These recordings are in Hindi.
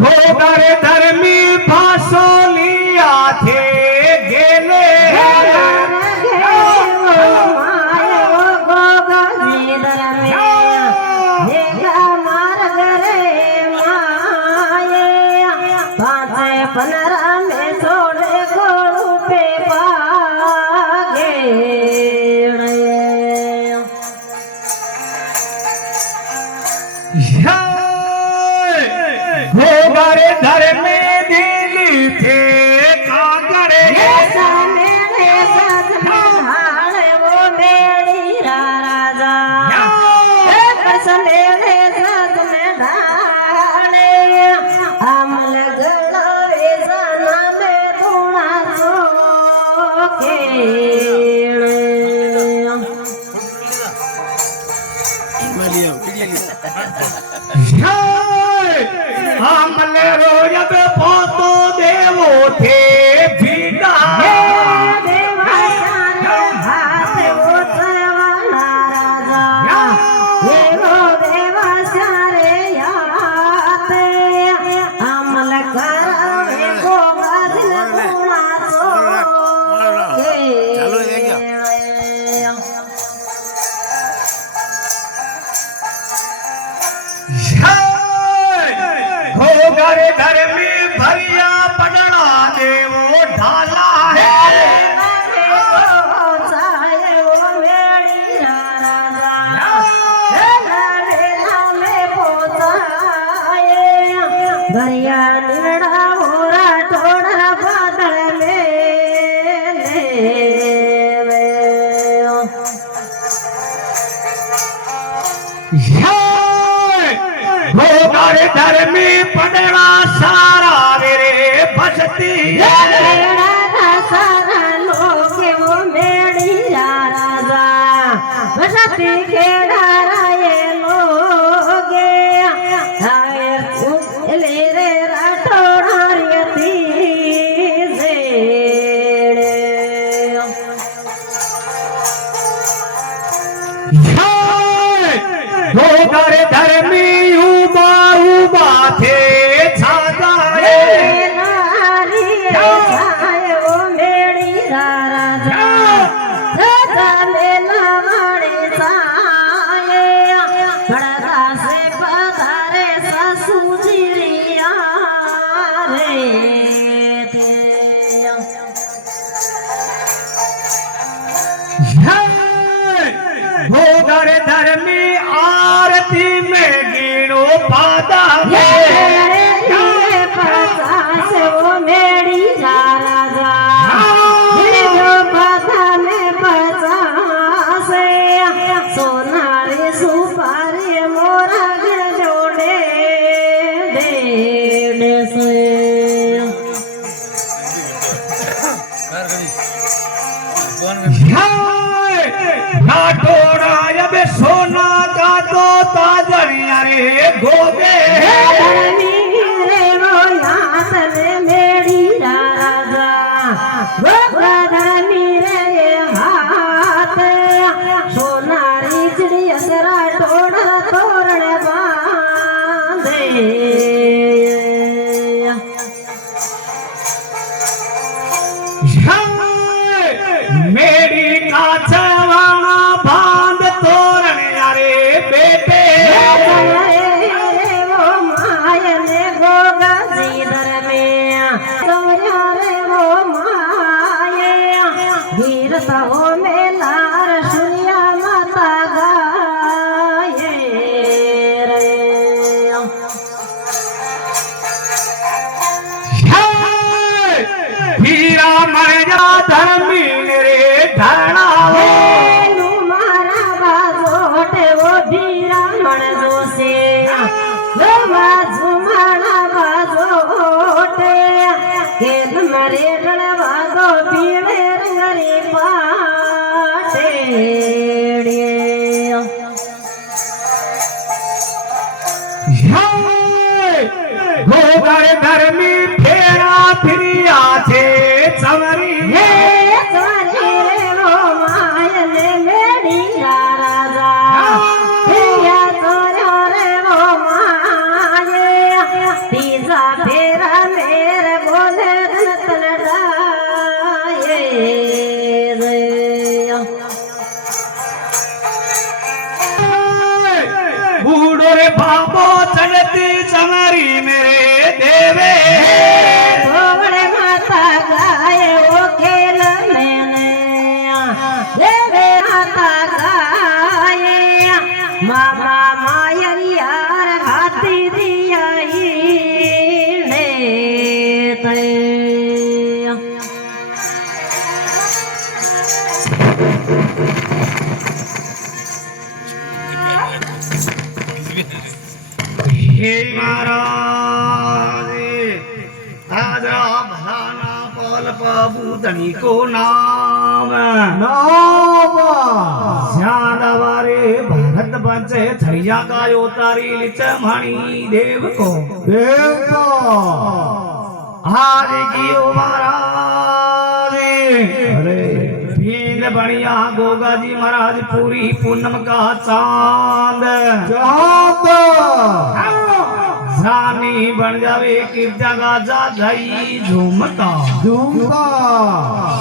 भोगारे धर्मी फांसो लिया थे गेले भोगारे धर्म में दिली थे कागड़े वो मेरी राजा मेरे साथ में ढाले अमल गड़े जाना में थोड़ा सो हमले रोयत पोतो देवो थे भीड़ा भोगारे धर्मी भरिया पड़ना देवो ढाला है भरिया निरड़ा मोरा टोड़ा बादल भोगारे धर्मी पड़ना सारा मेरे बसती सारा लोग वो मेरी राजा बसती के डराए लोग ले रे राठौड़ियती भोगारे धर्मी उबा उबा थे छाता वो मेरी राजा राजा मेला बड़े साए बड़ा से पधारे ससुरिया भोगारे धर्मी आरती में गिनो पादा वो मेरी राजा में पचास सोनारी सुपारी मोरा जोड़े डेढ़ नाटोड़ा अब सोना का तो ताजरिया रे गोबे मेरी राजा मेरे हाथ सोनारी चिड़िया तेरा टोड़ा तोरण बांधे मेरी काछवाना बांध तोरण यारे बेटे वो मायने गोगा सीधर में वो माये वीरता हो मेलार सुनिया माता गाये हीरा मर जा धर्मी रे समरी मेरे देवे गोवड़े माता गाए वो खेल मैंने देवे माता गाए मामा मायरियार हाथी दिया ने ते हे महाराज आज भलाना पल पाबू धनी को नाम ज्यादा बारे भरत बंचे थरिया का यो तारी लिच मणि देव को आज की ओ महाराज अरे भील बढ़िया गोगा जी महाराज पूरी पूनम का चांद जानी बन जावे कि जगह जा जाई झुमका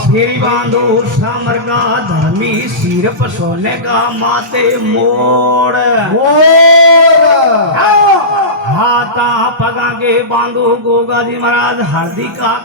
श्री बांधो सामर का धर्मी सिर पर सोने का माते मोड़ हाथा पगा के बांधो गोगा जी महाराज हल्दी का